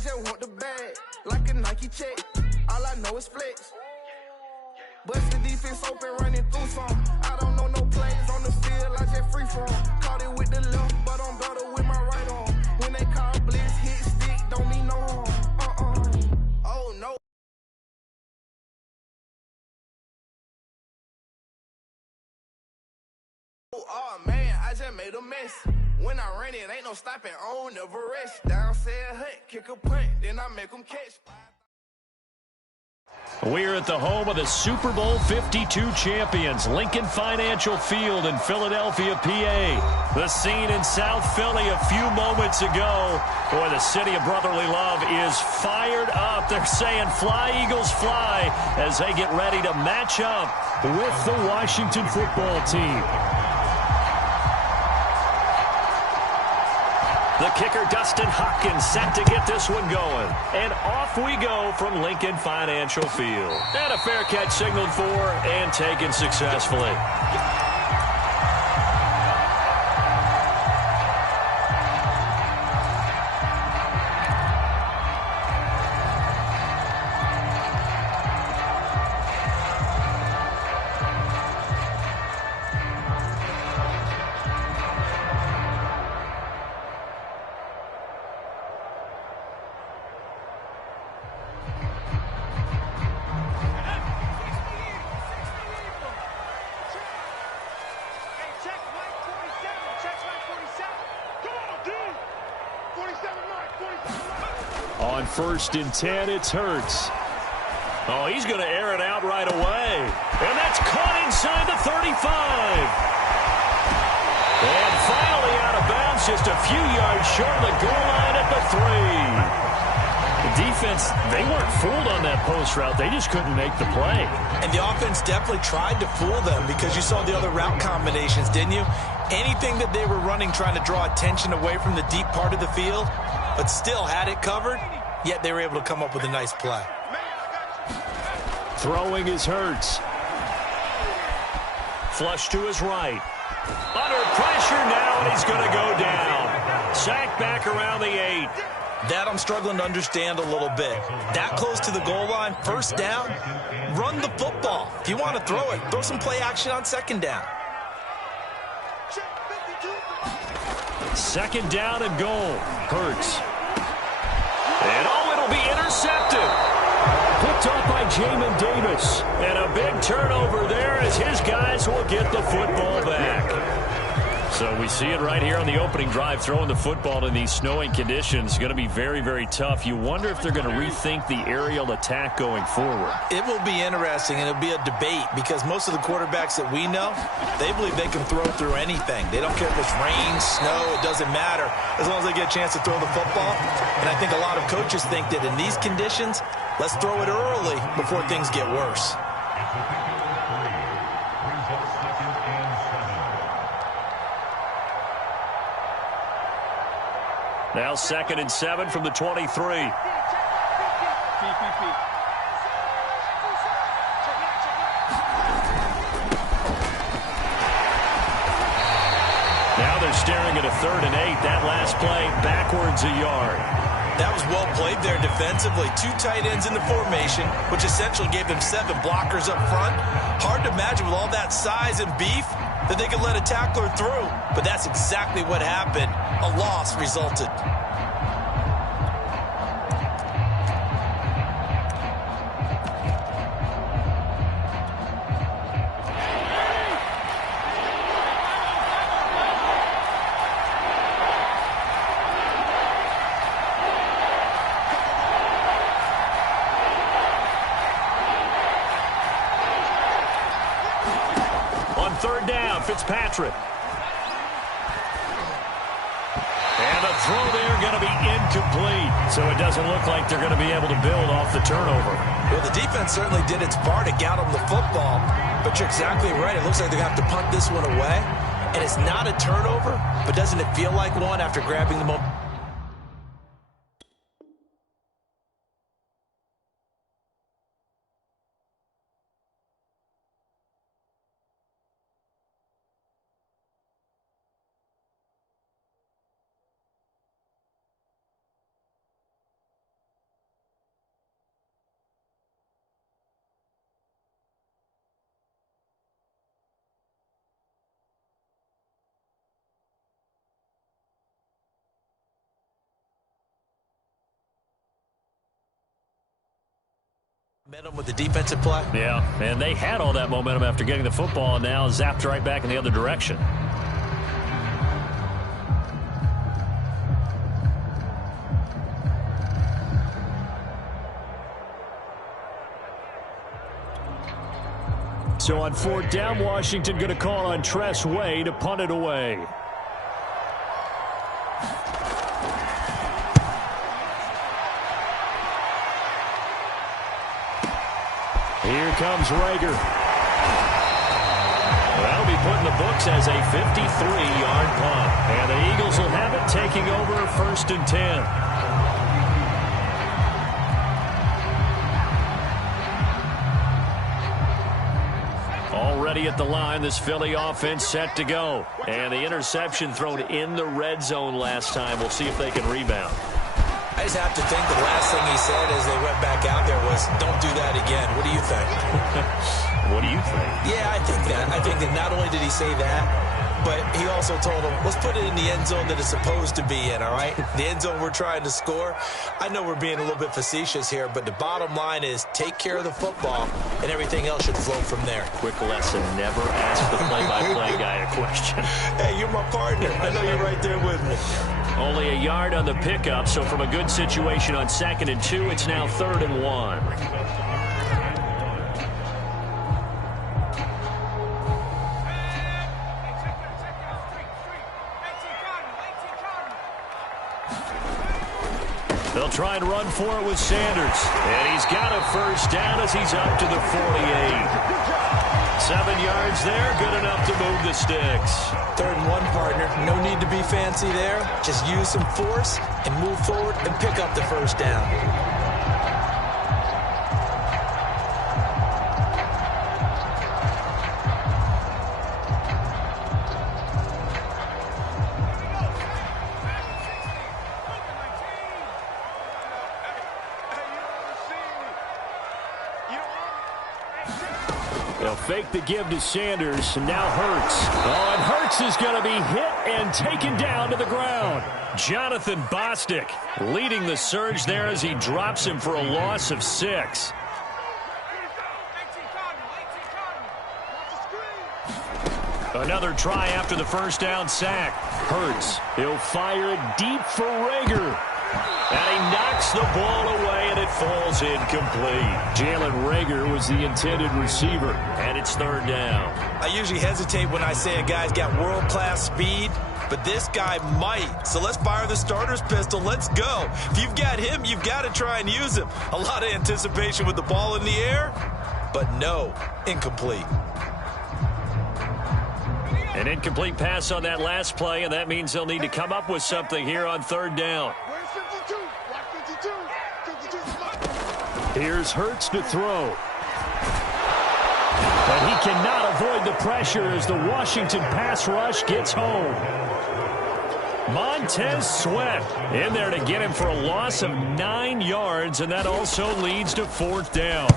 just want the bag, like a Nike check. All I know is flex. Bust the defense open, running through some. I don't know no plays on the field, I just free from. Caught it with the left, but I'm better with my right arm. When they call blitz, hit stick, don't mean no harm. Oh no. Oh man, I just made a mess. When I run it, ain't no stopping on, never rest. Down said hut, kick a punt, then I make them catch. We're at the home of the Super Bowl 52 champions, Lincoln Financial Field in Philadelphia, PA. The scene in South Philly a few moments ago. Boy, the city of brotherly love is fired up. They're saying fly, Eagles, fly, as they get ready to match up with the Washington football team. The kicker, Dustin Hopkins, set to get this one going. And off we go from Lincoln Financial Field. And a fair catch signaled for and taken successfully. On 1st and 10, it's Hurts. Oh, he's going to air it out right away. And that's caught inside the 35. And finally out of bounds, just a few yards short of the goal line at the 3. The defense, they weren't fooled on that post route. They just couldn't make the play. And the offense definitely tried to fool them because you saw the other route combinations, didn't you? Anything that they were running trying to draw attention away from the deep part of the field, but still had it covered, yet they were able to come up with a nice play. Throwing is Hurts. Flush to his right. Under pressure now, and he's going to go down. Sacked back around the 8. That I'm struggling to understand a little bit. That close to the goal line, first down, run the football. If you want to throw it, throw some play action on 2nd down. 2nd down and goal. Hurts. And it'll be intercepted. Picked off by Jamin Davis. And a big turnover there as his guys will get the football back. So we see it right here on the opening drive, throwing the football in these snowing conditions. Going to be very, very tough. You wonder if they're going to rethink the aerial attack going forward. It will be interesting, and it'll be a debate because most of the quarterbacks that we know, they believe they can throw through anything. They don't care if it's rain, snow, it doesn't matter as long as they get a chance to throw the football. And I think a lot of coaches think that in these conditions, let's throw it early before things get worse. Now 2nd and 7 from the 23. Now they're staring at a 3rd and 8. That last play backwards a yard. That was well played there defensively. 2 tight ends in the formation, which essentially gave them 7 blockers up front. Hard to imagine with all that size and beef that they could let a tackler through. But that's exactly what happened. A loss resulted. On 3rd down, Fitzpatrick. And a throw there going to be incomplete. So it doesn't look like they're going to be able to build off the turnover. Well, the defense certainly did its part to get them the football. But you're exactly right. It looks like they're going to have to punt this one away. And it's not a turnover, but doesn't it feel like one after grabbing the momentum? Momentum with the defensive play. Yeah, and they had all that momentum after getting the football, and now zapped right back in the other direction. So on 4th down, Washington going to call on Tress Way to punt it away. Here comes Rager. That'll be put in the books as a 53-yard punt. And the Eagles will have it, taking over 1st and 10. Already at the line, this Philly offense set to go. And the interception thrown in the red zone last time. We'll see if they can rebound. I just have to think the last thing he said as they went back out there was, don't do that again. What do you think? What do you think? Yeah, I think that. I think that not only did he say that, but he also told him, let's put it in the end zone that it's supposed to be in, all right? The end zone we're trying to score. I know we're being a little bit facetious here, but the bottom line is take care of the football, and everything else should flow from there. Quick lesson, never ask the play-by-play guy a question. Hey, you're my partner. I know you're right there with me. Only a yard on the pickup, so from a good situation on 2nd and 2, it's now 3rd and 1. They'll try and run for it with Sanders. And he's got a 1st down as he's up to the 48. 7 yards there, good enough to move the sticks. 3rd and 1, partner. No need to be fancy there. Just use some force and move forward and pick up the 1st down. They'll fake the give to Sanders, and now Hurts. Oh, and Hurts is going to be hit and taken down to the ground. Jonathan Bostic leading the surge there as he drops him for a loss of 6. Another try after the 1st down sack. Hurts, he'll fire it deep for Rager. And he knocks the ball away, and it falls incomplete. Jalen Rager was the intended receiver, and it's 3rd down. I usually hesitate when I say a guy's got world-class speed, but this guy might. So let's fire the starter's pistol. Let's go. If you've got him, you've got to try and use him. A lot of anticipation with the ball in the air, but no, incomplete. An incomplete pass on that last play, and that means they'll need to come up with something here on 3rd down. Here's Hurts to throw. But he cannot avoid the pressure as the Washington pass rush gets home. Montez Sweat in there to get him for a loss of 9 yards, and that also leads to 4th down.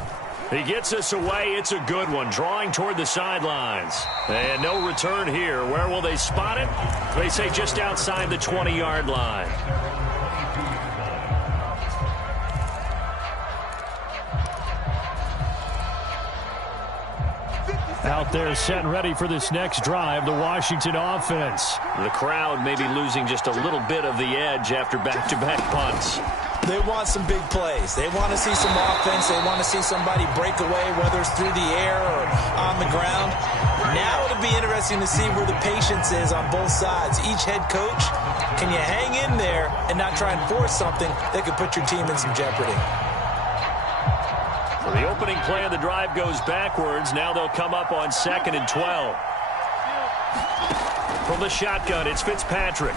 He gets us away. It's a good one, drawing toward the sidelines. And no return here. Where will they spot it? They say just outside the 20-yard line. Out there set and ready for this next drive, the Washington offense. The crowd may be losing just a little bit of the edge after back-to-back punts. They want some big plays. They want to see some offense. They want to see somebody break away, whether it's through the air or on the ground. Now it'll be interesting to see where the patience is on both sides. Each head coach, can you hang in there and not try and force something that could put your team in some jeopardy? So the opening play of the drive goes backwards. Now they'll come up on 2nd and 12. From the shotgun, it's Fitzpatrick.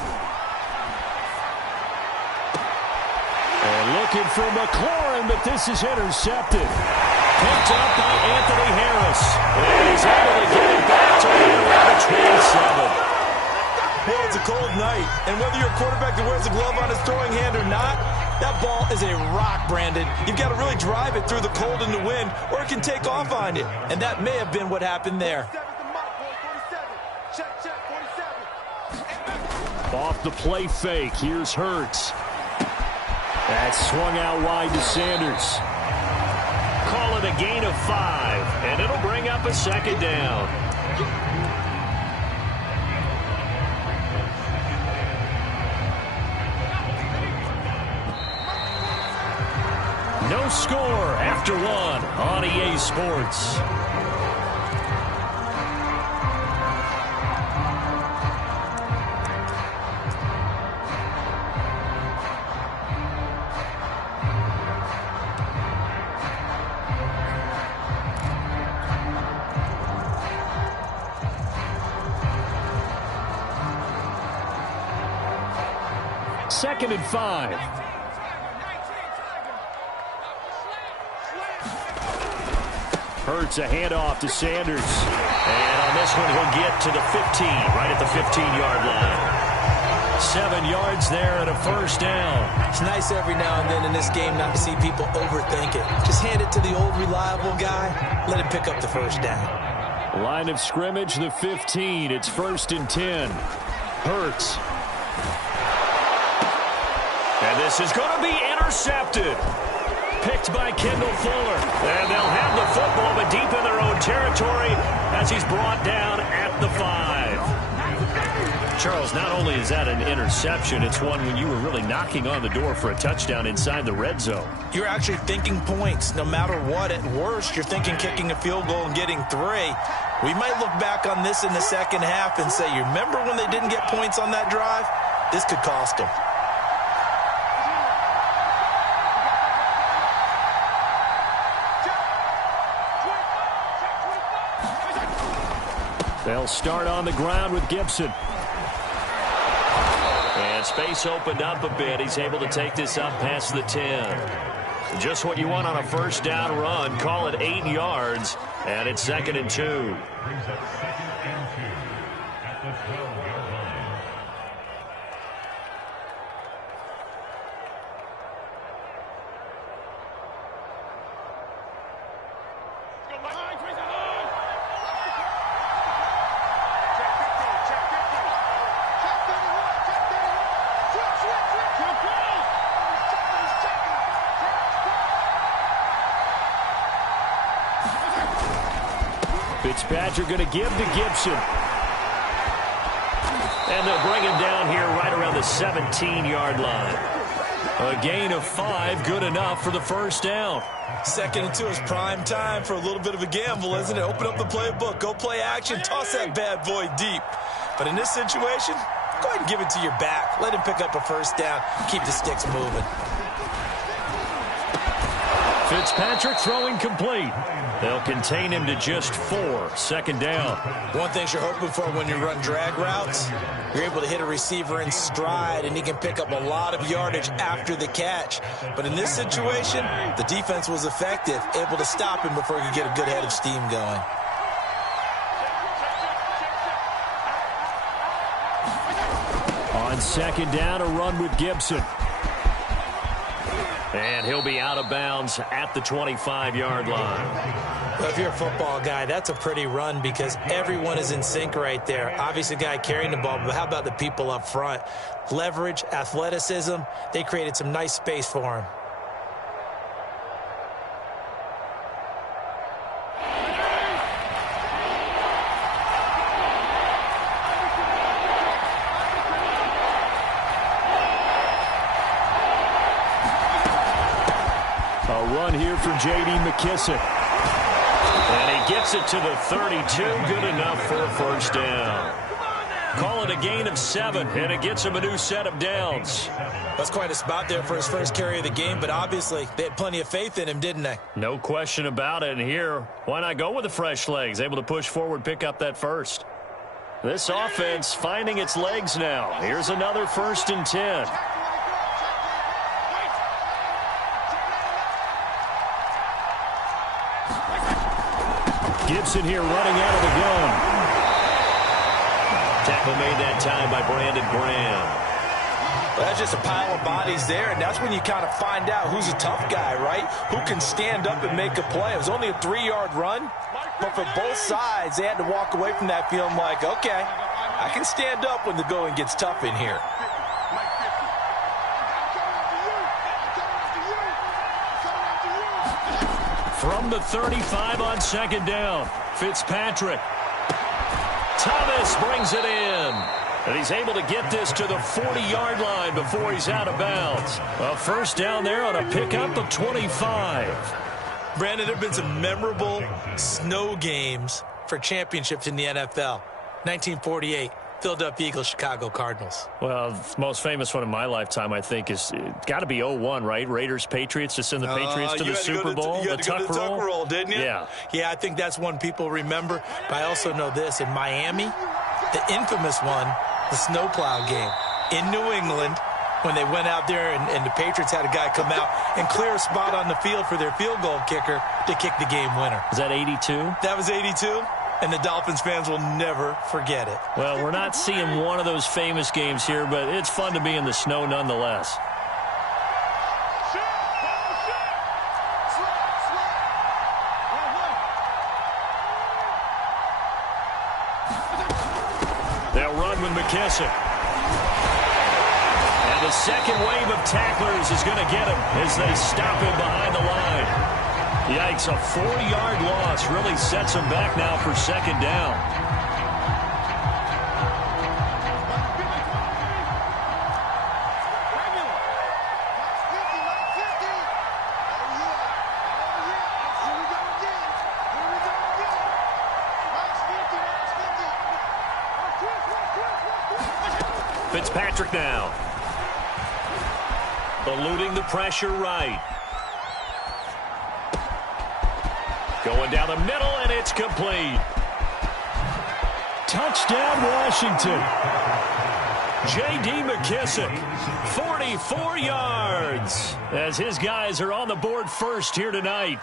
And looking for McLaurin, but this is intercepted. Picked up by Anthony Harris. And he's able to get it back to around the 27. Well, it's a cold night, and whether you're a quarterback that wears a glove on his throwing hand or not, that ball is a rock, Brandon. You've got to really drive it through the cold and the wind, or it can take off on you. And that may have been what happened there. Off the play fake, here's Hurts. That swung out wide to Sanders. call it a gain of 5, and it'll bring up a second down. No score after 1 on EA Sports. Second and 5. Hurts a handoff to Sanders. And on this one, he'll get to the 15, right at the 15-yard line. 7 yards there and a first down. It's nice every now and then in this game not to see people overthink it. Just hand it to the old reliable guy. Let him pick up the first down. Line of scrimmage, the 15. It's 1st and 10. Hurts. And this is going to be intercepted. Picked by Kendall Fuller. And they'll have the football, but deep in their own territory as he's brought down at the 5. Charles, not only is that an interception, it's one when you were really knocking on the door for a touchdown inside the red zone. You're actually thinking points. No matter what, at worst, you're thinking kicking a field goal and getting 3. We might look back on this in the second half and say, you remember when they didn't get points on that drive? This could cost them. They'll start on the ground with Gibson. And space opened up a bit. He's able to take this up past the 10. Just what you want on a first down run. Call it 8 yards. And it's 2nd and 2. Fitzpatrick going to give to Gibson. And they'll bring him down here right around the 17-yard line. A gain of 5, good enough for the first down. 2nd and 2 is prime time for a little bit of a gamble, isn't it? Open up the playbook, go play action, toss that bad boy deep. But in this situation, go ahead and give it to your back. Let him pick up a first down. Keep the sticks moving. Fitzpatrick throwing complete. They'll contain him to just 4. 2nd down. One thing you're hoping for when you run drag routes, you're able to hit a receiver in stride, and he can pick up a lot of yardage after the catch. But in this situation, the defense was effective, able to stop him before he could get a good head of steam going. On 2nd down, a run with Gibson. And he'll be out of bounds at the 25-yard line. Well, if you're a football guy, that's a pretty run because everyone is in sync right there. Obviously, the guy carrying the ball, but how about the people up front? Leverage, athleticism, they created some nice space for him. Here for J.D. McKissick. And he gets it to the 32. Good enough for a first down. Call it a gain of 7, and it gets him a new set of downs. That's quite a spot there for his first carry of the game, but obviously they had plenty of faith in him, didn't they? No question about it. And here, why not go with the fresh legs? Able to push forward, pick up that first. This offense finding its legs now. Here's another 1st and 10. Gibson here running out of the gun. Tackle made that time by Brandon Graham. Well, that's just a pile of bodies there, and that's when you kind of find out who's a tough guy, right? Who can stand up and make a play. It was only a 3-yard run, but for both sides, they had to walk away from that feeling like, okay, I can stand up when the going gets tough in here. From the 35 on second down, Fitzpatrick. Thomas brings it in. And he's able to get this to the 40-yard line before he's out of bounds. A first down there on a pickup of 25. Brandon, there have been some memorable snow games for championships in the NFL. 1948, Philadelphia Eagles, Chicago Cardinals. Well, the most famous one in my lifetime, I think, is got to be 01, right? Raiders, Patriots, to send the Patriots to the Super Bowl. You had to go to the Tuck roll, didn't you? Yeah. Yeah, I think that's one people remember. But I also know this. In Miami, the infamous one, the snowplow game in New England, when they went out there and the Patriots had a guy come out and clear a spot on the field for their field goal kicker to kick the game winner. Is that 82? That was 82, and the Dolphins fans will never forget it. Well, we're not seeing one of those famous games here, but it's fun to be in the snow nonetheless. They'll run with McKissick. And the second wave of tacklers is going to get him as they stop him behind the line. Yikes, a 4-yard loss really sets him back now for second down. Fitzpatrick now. Eluding the pressure right. Going down the middle, and it's complete. Touchdown, Washington. J.D. McKissick, 44 yards, as his guys are on the board first here tonight.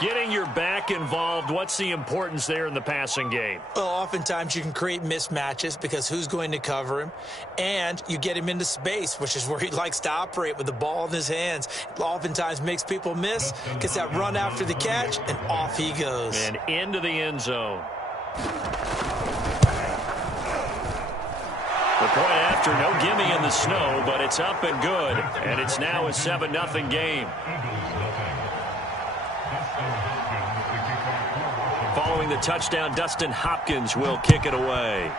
Getting your back involved, what's the importance there in the passing game? Well, oftentimes you can create mismatches because who's going to cover him? And you get him into space, which is where he likes to operate with the ball in his hands. It oftentimes makes people miss, gets that run after the catch, and off he goes. And into the end zone. The point after, no gimme in the snow, but it's up and good. And it's now a 7-0 game. Following the touchdown, Dustin Hopkins will kick it away.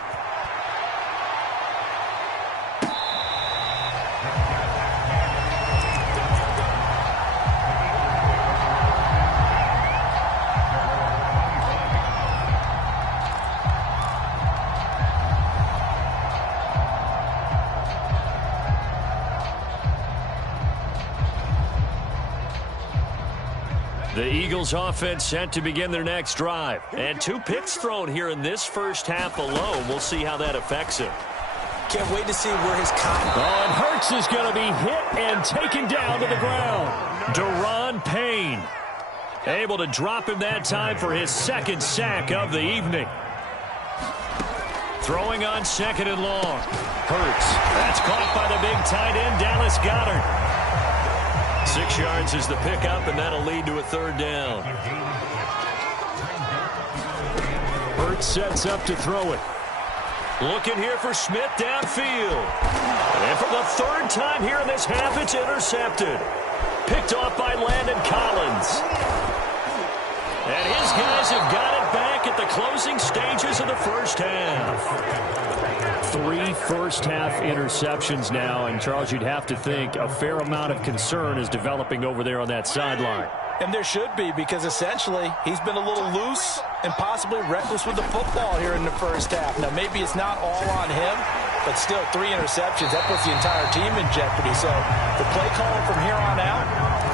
The Eagles offense set to begin their next drive. And 2 picks thrown here in this first half alone. We'll see how that affects him. Can't wait to see where his confidence. Oh, and Hurts is going to be hit and taken down to the ground. Deron Payne able to drop him that time for his second sack of the evening. Throwing on second and long. Hurts. That's caught by the big tight end, Dallas Goedert. 6 yards is the pickup, and that'll lead to a third down. Hurts sets up to throw it. Looking here for Smith downfield. And for the third time here in this half, it's intercepted. Picked off by Landon Collins. And his guys have got it back at the closing stages of the first half. 3 first-half interceptions now, and Charles, you'd have to think a fair amount of concern is developing over there on that sideline. And there should be, because essentially he's been a little loose and possibly reckless with the football here in the first half. Now, maybe it's not all on him, but still 3 interceptions. That puts the entire team in jeopardy. So the play call from here on out,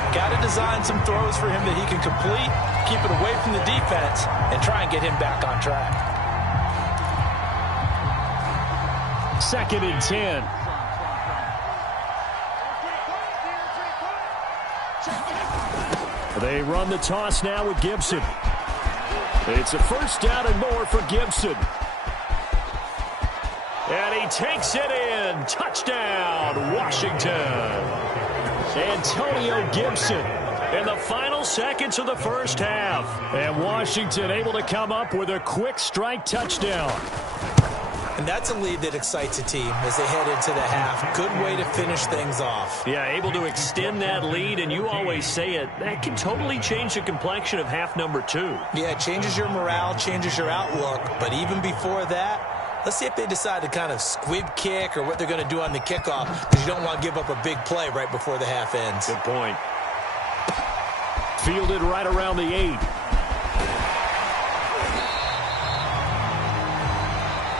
got to design some throws for him that he can complete, keep it away from the defense, and try and get him back on track. 2nd and 10. They run the toss now with Gibson. It's a first down and more for Gibson. And he takes it in. Touchdown, Washington. Antonio Gibson in the final seconds of the first half. And Washington able to come up with a quick strike touchdown. And that's a lead that excites a team as they head into the half. Good way to finish things off. Yeah, able to extend that lead, and you always say it, that can totally change the complexion of half number 2. Yeah, it changes your morale, changes your outlook. But even before that, let's see if they decide to kind of squib kick or what they're going to do on the kickoff, because you don't want to give up a big play right before the half ends. Good point. Fielded right around the 8.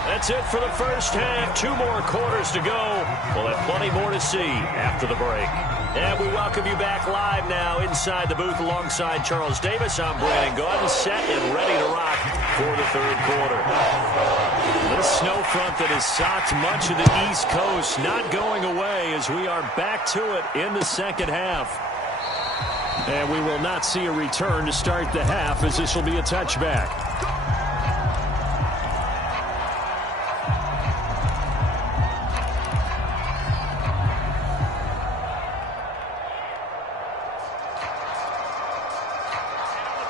That's it for the first half. 2 more quarters to go. We'll have plenty more to see after the break. And we welcome you back live now inside the booth alongside Charles Davis. I'm Brandon Gaudin, set and ready to rock for the third quarter. This snow front that has socked much of the East Coast not going away as we are back to it in the second half. And we will not see a return to start the half as this will be a touchback.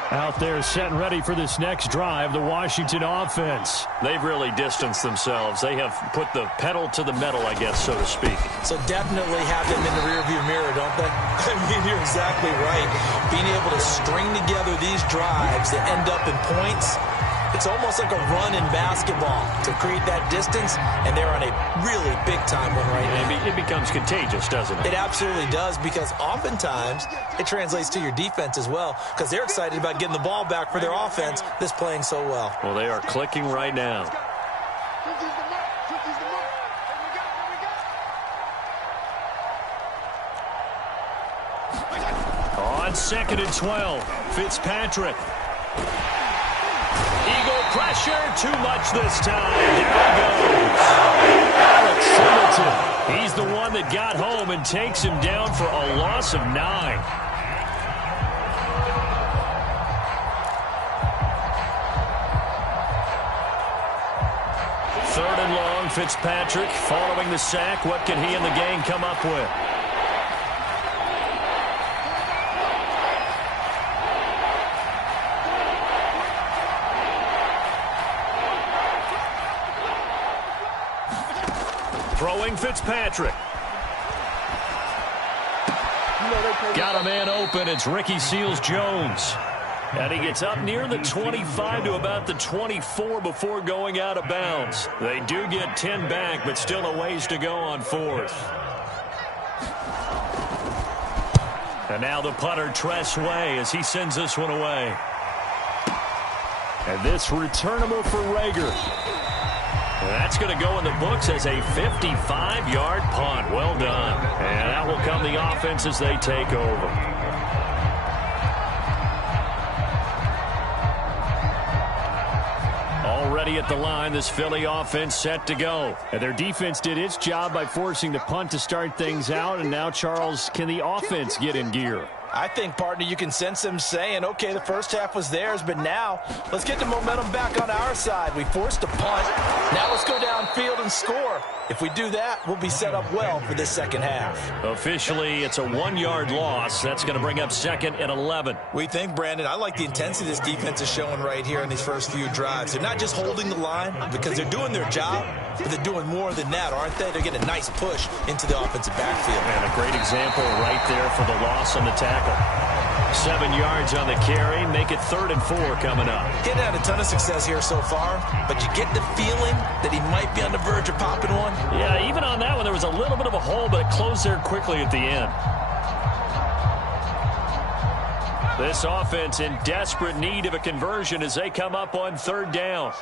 Out there set and ready for this next drive, the Washington offense. They've really distanced themselves. They have put the pedal to the metal, I guess, so to speak. So definitely have them in the rearview mirror, don't they? I mean, you're exactly right. Being able to string together these drives that end up in points, it's almost like a run in basketball to create that distance, and they're on a really big-time one right now. It becomes contagious, doesn't it? It absolutely does, because oftentimes it translates to your defense as well, because they're excited about getting the ball back for their offense that's playing so well. Well, they are clicking right now. On 2nd and 12, Fitzpatrick. Eagle pressure, too much this time. There he goes. Alex Singleton. He's the one that got home and takes him down for a loss of 9. Third and long, Fitzpatrick following the sack. What can he and the gang come up with? Throwing Fitzpatrick. Got a man open. It's Ricky Seals-Jones. And he gets up near the 25 to about the 24 before going out of bounds. They do get 10 back, but still a ways to go on 4th. And now the punter, Tress Way, as he sends this one away. And this returnable for Rager. That's going to go in the books as a 55-yard punt. Well done. And out will come the offense as they take over. Already at the line, this Philly offense set to go. And their defense did its job by forcing the punt to start things out. And now, Charles, can the offense get in gear? I think, partner, you can sense them saying, okay, the first half was theirs, but now let's get the momentum back on our side. We forced a punt. Now let's go downfield and score. If we do that, we'll be set up well for this second half. Officially, it's a 1-yard loss. That's going to bring up 2nd and 11. We think, Brandon, I like the intensity this defense is showing right here in these first few drives. They're not just holding the line because they're doing their job, but they're doing more than that, aren't they? They're getting a nice push into the offensive backfield. And a great example right there for the loss on the tackle. 7 yards on the carry. Make it 3rd and 4 coming up. Getting had a ton of success here so far, but you get the feeling that he might be on the verge of popping one. Yeah, even on that one, there was a little bit of a hole, but it closed there quickly at the end. This offense in desperate need of a conversion as they come up on 3rd down.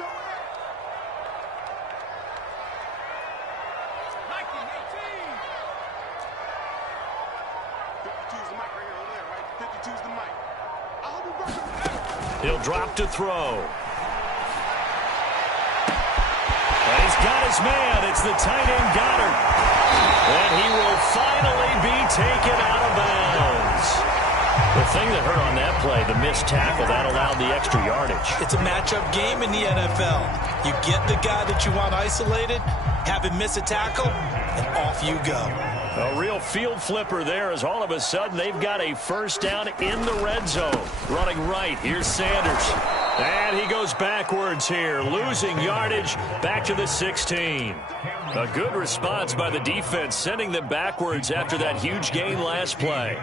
He'll drop to throw. And he's got his man. It's the tight end Goddard. And he will finally be taken out of bounds. The thing that hurt on that play, the missed tackle, that allowed the extra yardage. It's a matchup game in the NFL. You get the guy that you want isolated, have him miss a tackle, and off you go. A real field flipper there as all of a sudden they've got a first down in the red zone. Running right, here's Sanders. And he goes backwards here, losing yardage back to the 16. A good response by the defense, sending them backwards after that huge gain last play.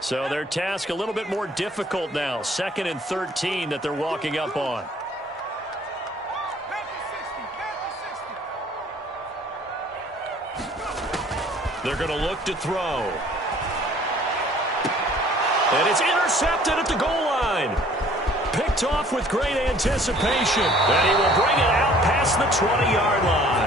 So their task a little bit more difficult now. 2nd and 13 that they're walking up on. They're going to look to throw. And it's intercepted at the goal line. Picked off with great anticipation. And he will bring it out past the 20-yard line.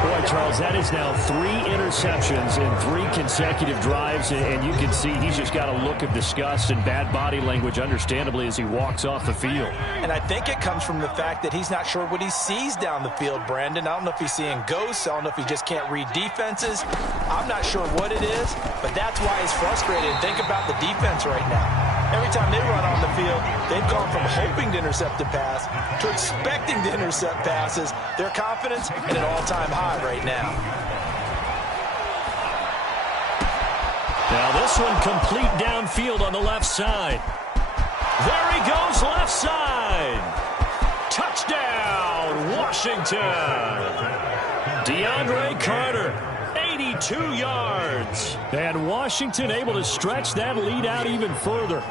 Boy, Charles, that is now 3 interceptions in 3 consecutive drives, and you can see he's just got a look of disgust and bad body language, understandably, as he walks off the field. And I think it comes from the fact that he's not sure what he sees down the field, Brandon. I don't know if he's seeing ghosts. I don't know if he just can't read defenses. I'm not sure what it is, but that's why he's frustrated. Think about the defense right now. Every time they run on the field, they've gone from hoping to intercept a pass to expecting to intercept passes. Their confidence at an all-time high right now. Now this one complete downfield on the left side. There he goes, left side. Touchdown, Washington. DeAndre Carter, 82 yards. And Washington able to stretch that lead out even further.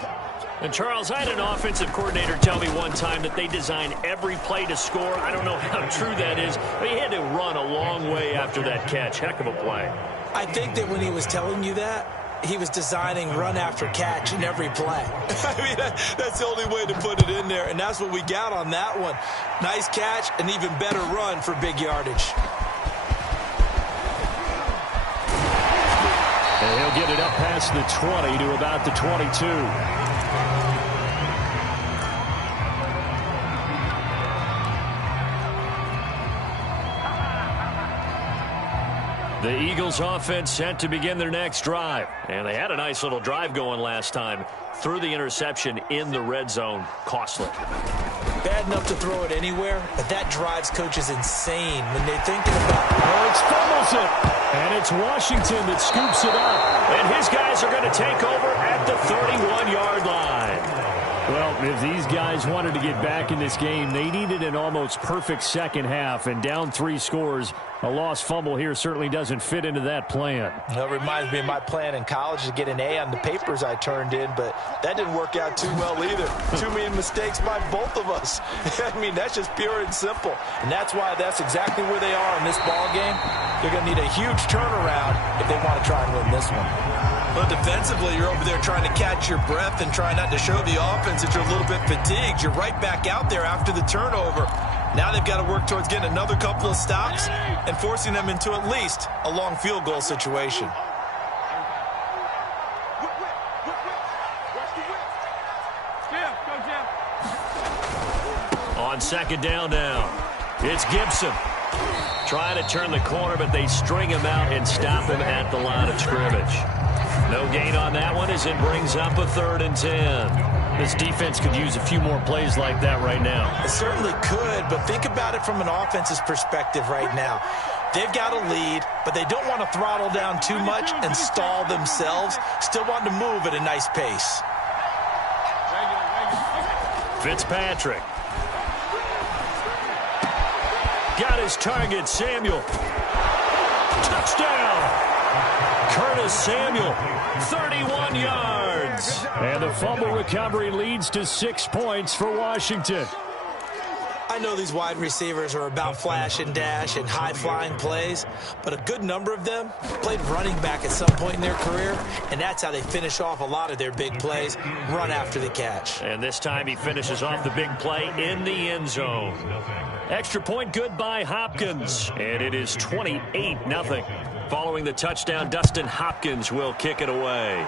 And, Charles, I had an offensive coordinator tell me one time that they design every play to score. I don't know how true that is, but he had to run a long way after that catch. Heck of a play. I think that when he was telling you that, he was designing run after catch in every play. I mean, that's the only way to put it in there, and that's what we got on that one. Nice catch, an even better run for big yardage. And he'll get it up past the 20 to about the 22. The Eagles offense set to begin their next drive. And they had a nice little drive going last time. Threw the interception in the red zone. Costly. Bad enough to throw it anywhere, but that drives coaches insane when they're thinking about... Hurts fumbles it. And it's Washington that scoops it up. And his guys are going to take over at the 31-yard line. Well, if these guys wanted to get back in this game, they needed an almost perfect second half. And down 3 scores, a lost fumble here certainly doesn't fit into that plan. Well, it reminds me of my plan in college to get an A on the papers I turned in, but that didn't work out too well either. Too many mistakes by both of us. I mean, that's just pure and simple. And that's why that's exactly where they are in this ball game. They're going to need a huge turnaround if they want to try and win this one. But defensively, you're over there trying to catch your breath and try not to show the offense that you're a little bit fatigued. You're right back out there after the turnover. Now they've got to work towards getting another couple of stops and forcing them into at least a long field goal situation. On second down now, it's Gibson. Trying to turn the corner, but they string him out and stop him at the line of scrimmage. No gain on that one as it brings up a 3rd and 10. This defense could use a few more plays like that right now. It certainly could, but think about it from an offense's perspective right now. They've got a lead, but they don't want to throttle down too much and stall themselves. Still want to move at a nice pace. Fitzpatrick. Got his target, Samuel. Touchdown! Curtis Samuel, 31 yards. And the fumble recovery leads to 6 points for Washington. I know these wide receivers are about flash and dash and high-flying plays, but a good number of them played running back at some point in their career, and that's how they finish off a lot of their big plays, run after the catch. And this time he finishes off the big play in the end zone. Extra point good by Hopkins, and it is 28-0. Following the touchdown, Dustin Hopkins will kick it away.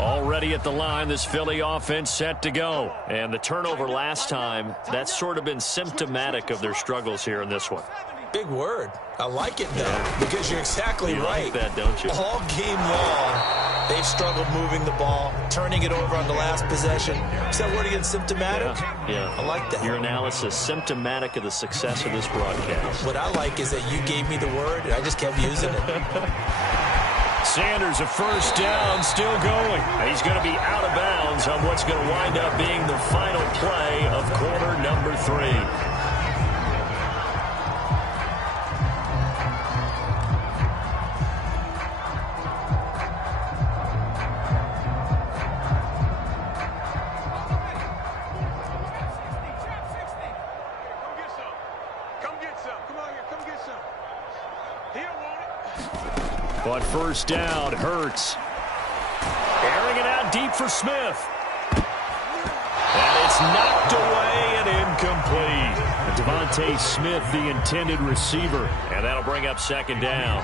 Already at the line, this Philly offense set to go. And the turnover last time, that's sort of been symptomatic of their struggles here in this one. Big word. I like it, though, because you're exactly right. You like that, don't you? All game long, They've struggled moving the ball, turning it over on the last possession. Is that word again, symptomatic? Yeah. I like that. Your analysis, symptomatic of the success of this broadcast. What I like is that you gave me the word, and I just kept using it. Sanders, a first down, still going. He's going to be out of bounds on what's going to wind up being the final play of quarter number 3. But first down, Hurts. Airing it out deep for Smith. And it's knocked away and incomplete. Devontae Smith, the intended receiver. And that'll bring up second down.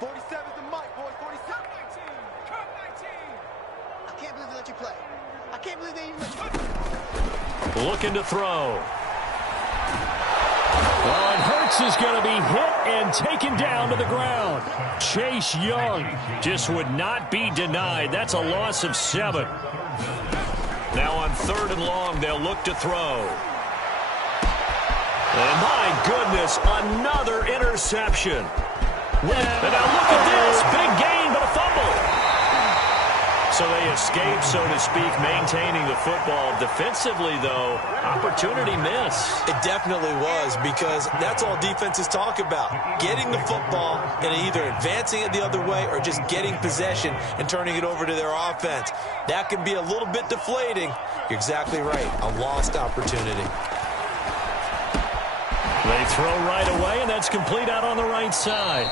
47's the mic, boys. 47. Come 19. I can't believe they let you play. I can't believe they even let you play. Looking to throw. Well, and Hurts is going to be hit and taken down to the ground. Chase Young just would not be denied. That's a loss of 7. Now on 3rd and long, they'll look to throw. And my goodness, another interception. And now look at this. Big gain, but a fumble. So they escape, so to speak, maintaining the football. Defensively, though, opportunity miss. It definitely was, because that's all defenses talk about. Getting the football and either advancing it the other way or just getting possession and turning it over to their offense. That can be a little bit deflating. You're exactly right. A lost opportunity. They throw right away, and that's complete out on the right side.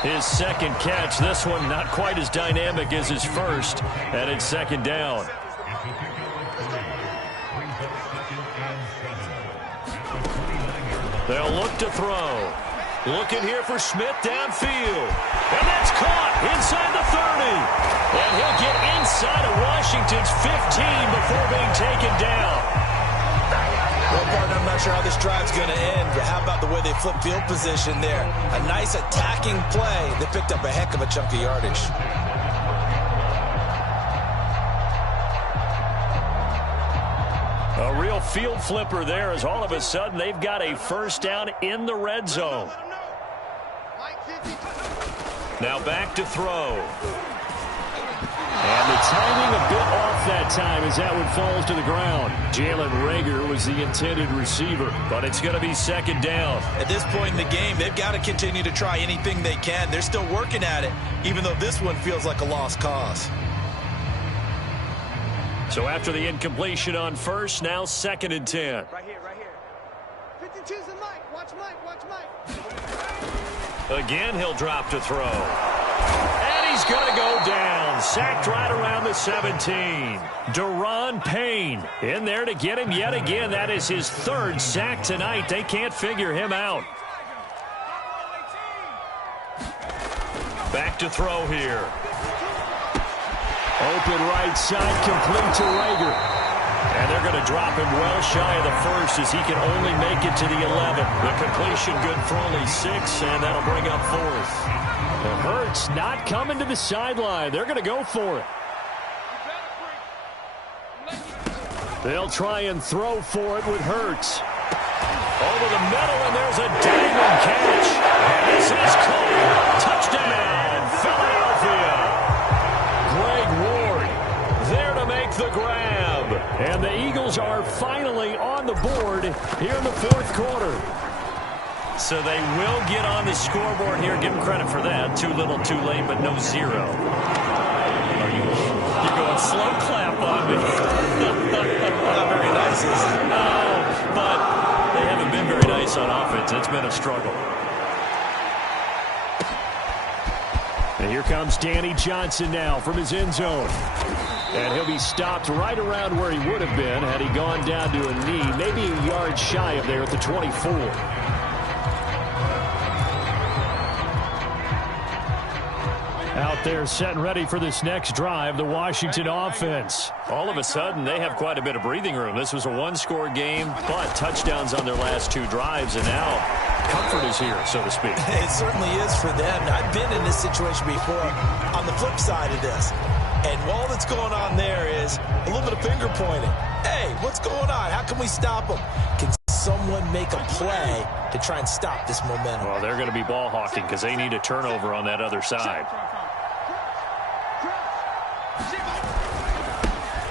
His second catch, this one not quite as dynamic as his first, and it's second down. They'll look to throw. Looking here for Smith downfield. And that's caught inside the 30. And he'll get inside of Washington's 15 before being taken down. Well, partner, I'm not sure how this drive's going to end, but how about the way they flip field position there? A nice attacking play. They picked up a heck of a chunk of yardage. A real field flipper there, as all of a sudden they've got a first down in the red zone. Now back to throw. And the timing a bit off that time as that one falls to the ground. Jalen Reagor was the intended receiver, but it's going to be second down. At this point in the game, they've got to continue to try anything they can. They're still working at it, even though this one feels like a lost cause. So after the incompletion on first, now 2nd and 10. Right here. 52's the mic. Watch Mike. Again, he'll drop to throw. And he's going to go down. Sacked right around the 17. Deron Payne in there to get him yet again. That is his 3rd sack tonight. They can't figure him out. Back to throw here. Open right side, complete to Reagor. And they're going to drop him well shy of the 1st as he can only make it to the 11. The completion good for only 6, and that'll bring up 4th. And Hurts not coming to the sideline. They're going to go for it. They'll try and throw for it with Hurts. Over the middle, and there's a diving catch. And this is caught. Touchdown, Philadelphia. Greg Ward there to make the grab. And the Eagles are finally on the board here in the 4th quarter. So they will get on the scoreboard here. Give them credit for that. Too little, too late, but no 0. You're going slow clap on me. Not very nice, is it? No, but they haven't been very nice on offense. It's been a struggle. And here comes Danny Johnson now from his end zone. And he'll be stopped right around where he would have been had he gone down to a knee, maybe a yard shy of there at the 24. Out there set and ready for this next drive, the Washington offense. All of a sudden, they have quite a bit of breathing room. This was a 1-score game, but touchdowns on their last 2 drives, and now comfort is here, so to speak. It certainly is for them. I've been in this situation before on the flip side of this. And all that's going on there is a little bit of finger pointing. Hey, what's going on? How can we stop them? Can someone make a play to try and stop this momentum? Well, they're going to be ball hawking because they need a turnover on that other side.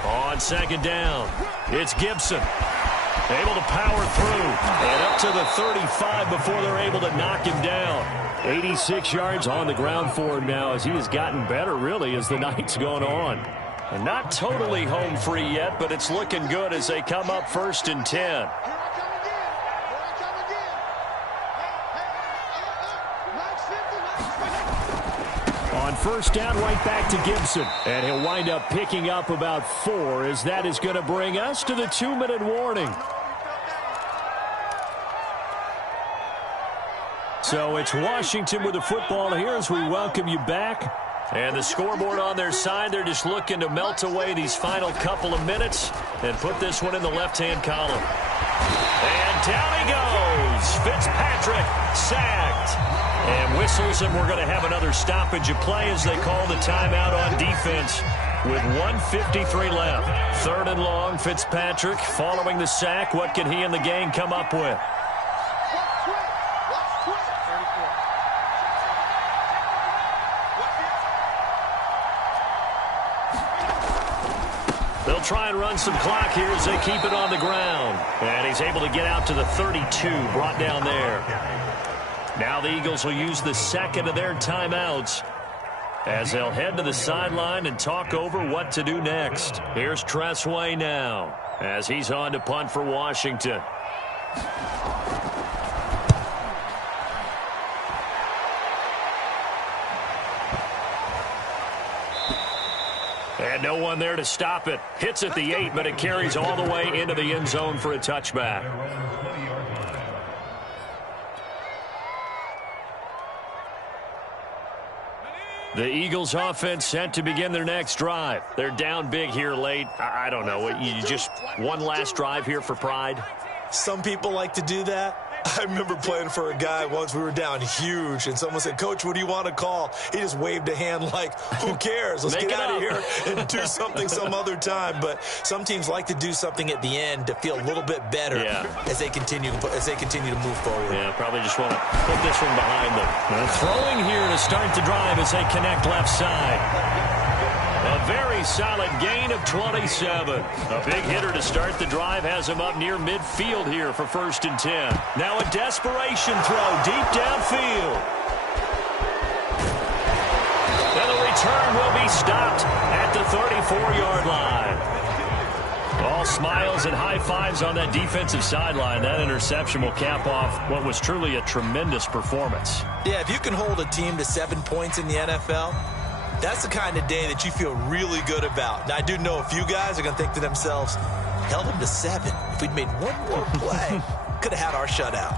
On second down, it's Gibson. Able to power through and up to the 35 before they're able to knock him down. 86 yards on the ground for him now as he has gotten better, really, as the night's gone on. And not totally home free yet, but it's looking good as they come up 1st and 10. On first down, right back to Gibson. And he'll wind up picking up about 4 as that is going to bring us to the 2-minute warning. So it's Washington with the football here as we welcome you back. And the scoreboard on their side, they're just looking to melt away these final couple of minutes and put this one in the left-hand column. And down he goes. Fitzpatrick sacked. And whistles, and we're going to have another stoppage of play as they call the timeout on defense with 1:53 left. 3rd and long, Fitzpatrick following the sack. What can he and the gang come up with? They'll try and run some clock here as they keep it on the ground. And he's able to get out to the 32, brought down there. Now the Eagles will use the second of their timeouts as they'll head to the sideline and talk over what to do next. Here's Tressway now as he's on to punt for Washington. And no one there to stop it. Hits at the 8, but it carries all the way into the end zone for a touchback. The Eagles offense set to begin their next drive. They're down big here late. I don't know. You just one last drive here for pride? Some people like to do that. I remember playing for a guy once. We were down huge, and someone said, "Coach, what do you want to call?" He just waved a hand like, who cares? Let's get out of here and do something some other time. But some teams like to do something at the end to feel a little bit better as they continue to move forward. Yeah, probably just want to put this one behind them. Throwing here to start the drive as they connect left side. A very solid gain of 27. A big hitter to start the drive has him up near midfield here for 1st and 10. Now a desperation throw deep downfield. And the return will be stopped at the 34-yard line. All smiles and high fives on that defensive sideline. That interception will cap off what was truly a tremendous performance. Yeah, if you can hold a team to 7 points in the NFL, that's the kind of day that you feel really good about. Now, I do know a few guys are going to think to themselves, held them to 7. If we'd made one more play, could have had our shutout.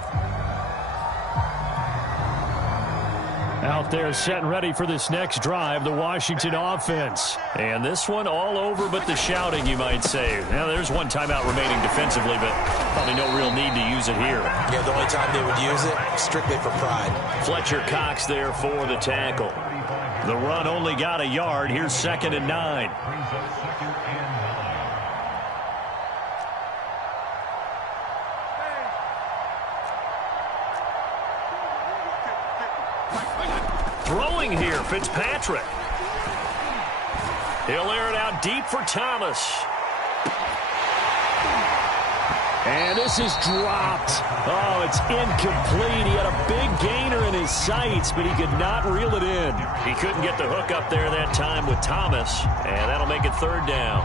Out there set and ready for this next drive, the Washington offense. And this one all over but the shouting, you might say. Now, there's one timeout remaining defensively, but probably no real need to use it here. Yeah, the only time they would use it, strictly for pride. Fletcher Cox there for the tackle. The run only got a yard. Here's 2nd and 9. Throwing here, Fitzpatrick. He'll air it out deep for Thomas. And this is dropped. Oh, it's incomplete. He had a big gainer in his sights, but he could not reel it in. He couldn't get the hook up there that time with Thomas, and that'll make it 3rd down.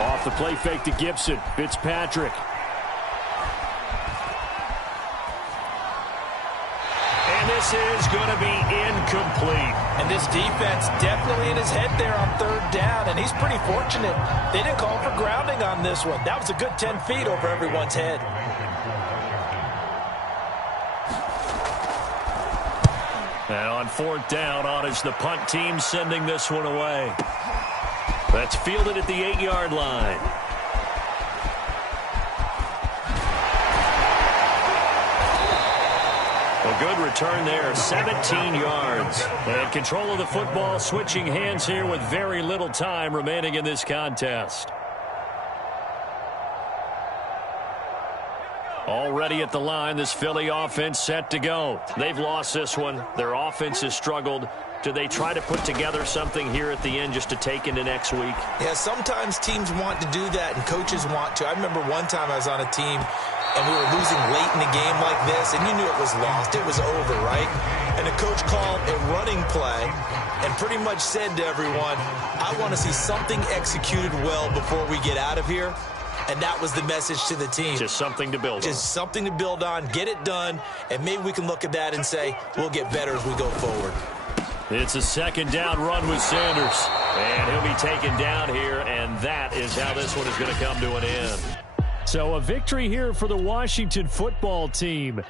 Off the play fake to Gibson. Fitzpatrick. This is going to be incomplete. And this defense definitely in his head there on 3rd down, and he's pretty fortunate. They didn't call for grounding on this one. That was a good 10 feet over everyone's head. And on 4th down, on is the punt team sending this one away. That's fielded at the 8-yard line. A good return there, 17 yards. And control of the football, switching hands here with very little time remaining in this contest. Already at the line, this Philly offense set to go. They've lost this one. Their offense has struggled. Do they try to put together something here at the end just to take into next week? Yeah, sometimes teams want to do that and coaches want to. I remember one time I was on a team and we were losing late in a game like this, and you knew it was lost. It was over, right? And the coach called a running play and pretty much said to everyone, I want to see something executed well before we get out of here. And that was the message to the team. Just something to build on. Just something to build on, get it done, and maybe we can look at that and say, we'll get better as we go forward. It's a 2nd down run with Sanders. And he'll be taken down here, and that is how this one is going to come to an end. So a victory here for the Washington football team.